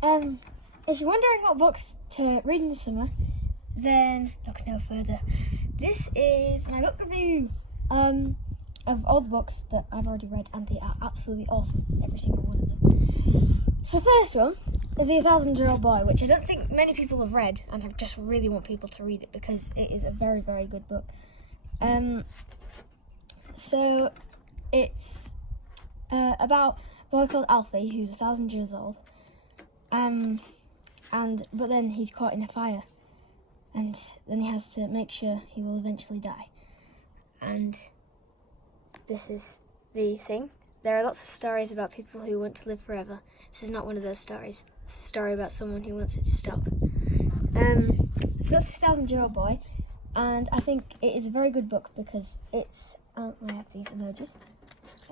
If you're wondering what books to read in the summer, then look no further. This is my book review of all the books that I've already read, and they are absolutely awesome, every single one of them. So the first one is The 1,000-Year-Old Boy, which I don't think many people have read, and I just really want people to read it because it is a very, very good book. So it's about a boy called Alfie who's 1,000 years old, but then he's caught in a fire, and then he has to make sure he will eventually die. And this is the thing. There are lots of stories about people who want to live forever. This is not one of those stories. It's a story about someone who wants it to stop. So that's The 1,000-Year-Old Boy, and I think it is a very good book because it's. I have these emojis.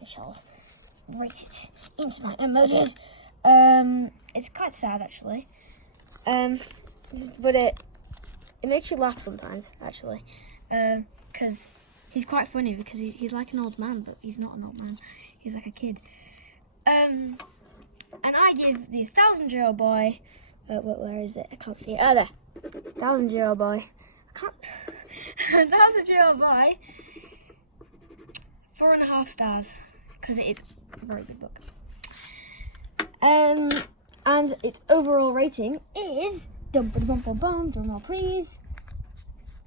I shall write it into my emojis. It's quite sad actually, but it makes you laugh sometimes actually, because he's quite funny because he's like an old man, but he's not an old man. He's like a kid. And I give The 1,000-Year-Old Boy. Where is it? I can't see it. Oh, there. 1,000-Year-Old Boy. I can't. 1,000-Year-Old Boy. 4.5 stars because it is a very good book. And its overall rating is drum roll please.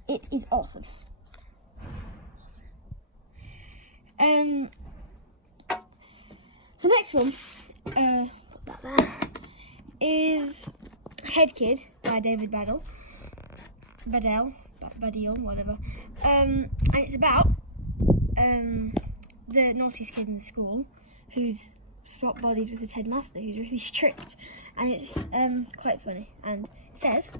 It is awesome. The next one, put that there, is Head Kid by David Baddiel, whatever. And it's about the naughtiest kid in the school who's swapped bodies with his headmaster, who's really strict, and it's quite funny. And it says,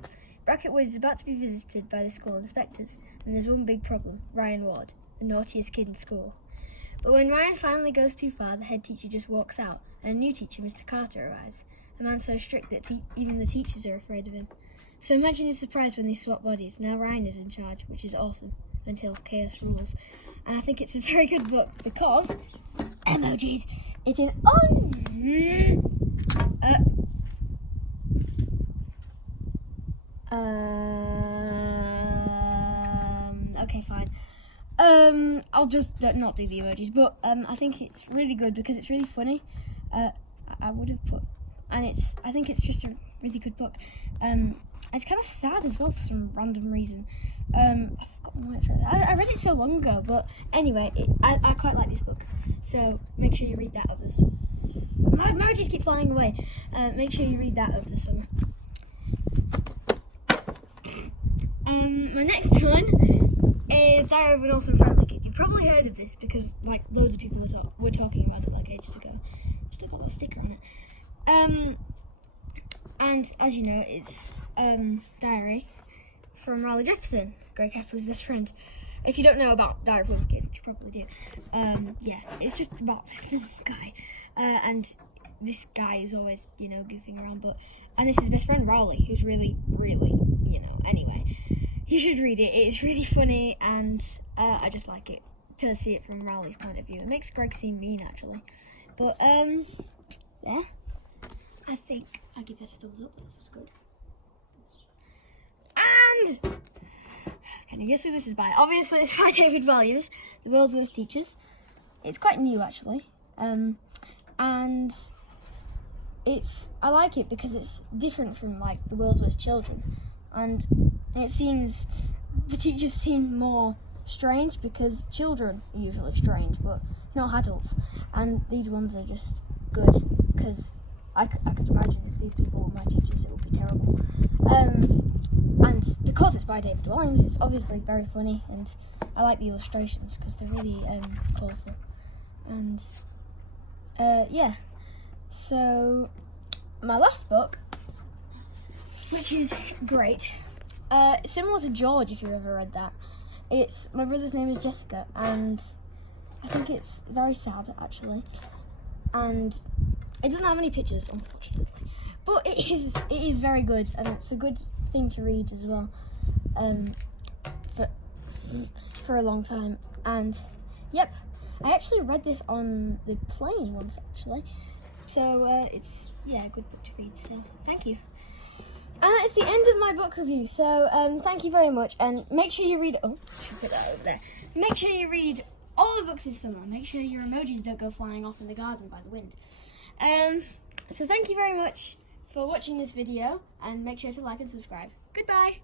Brackett Woods is about to be visited by the school inspectors, and there's one big problem: Ryan Ward, the naughtiest kid in school. But when Ryan finally goes too far, the head teacher just walks out, and a new teacher, Mr. Carter, arrives, a man so strict that even the teachers are afraid of him. So imagine his surprise when they swap bodies. Now Ryan is in charge, which is awesome, until chaos rules. And I think it's a very good book because, emojis, it is on. Okay, fine. I'll just not do the emojis, but I think it's really good because it's really funny. I would have put, and I think it's just a really good book. It's kind of sad as well for some random reason. I've forgotten why it's read. I read it so long ago, but anyway, I quite like this book. So make sure you read that over the summer. My emojis keep flying away. Make sure you read that over the summer. My next one is Diary of an Awesome Friendly Kid. You've probably heard of this because like loads of people were talking about it like ages ago. Still got that sticker on it. And as you know, it's diary from Riley Jefferson, Greg Heffley's best friend. If you don't know about Diary of a Wimpy Kid, which you probably do, yeah, it's just about this little guy, and this guy is always, goofing around, and this is his best friend Riley, who's really, really, anyway, you should read it. It's really funny, and I just like it to see it from Riley's point of view. It makes Greg seem mean, actually, but yeah, I think I give this a thumbs up. This was good. And can you guess who this is by? Obviously, it's by David Walliams, The World's Worst Teachers. It's quite new, actually, and I like it because it's different from like The World's Worst Children, and the teachers seem more strange because children are usually strange, but not adults, and these ones are just good because I could imagine if these people were my teachers, it would be terrible. And because it's by David Walliams, it's obviously very funny, and I like the illustrations because they're really colourful. And yeah, so my last book, which is great, similar to George, if you've ever read that. My brother's name is Jessica, and I think it's very sad actually, and it doesn't have any pictures, unfortunately, but it is very good, and it's a good thing to read as well, for a long time. And yep, I actually read this on the plane once, actually, So it's a good book to read. So thank you. And that's the end of my book review. So thank you very much, and make sure you read. Oh, I should put that over there. Make sure you read all the books this summer. Make sure your emojis don't go flying off in the garden by the wind. So thank you very much for watching this video, and make sure to like and subscribe. Goodbye.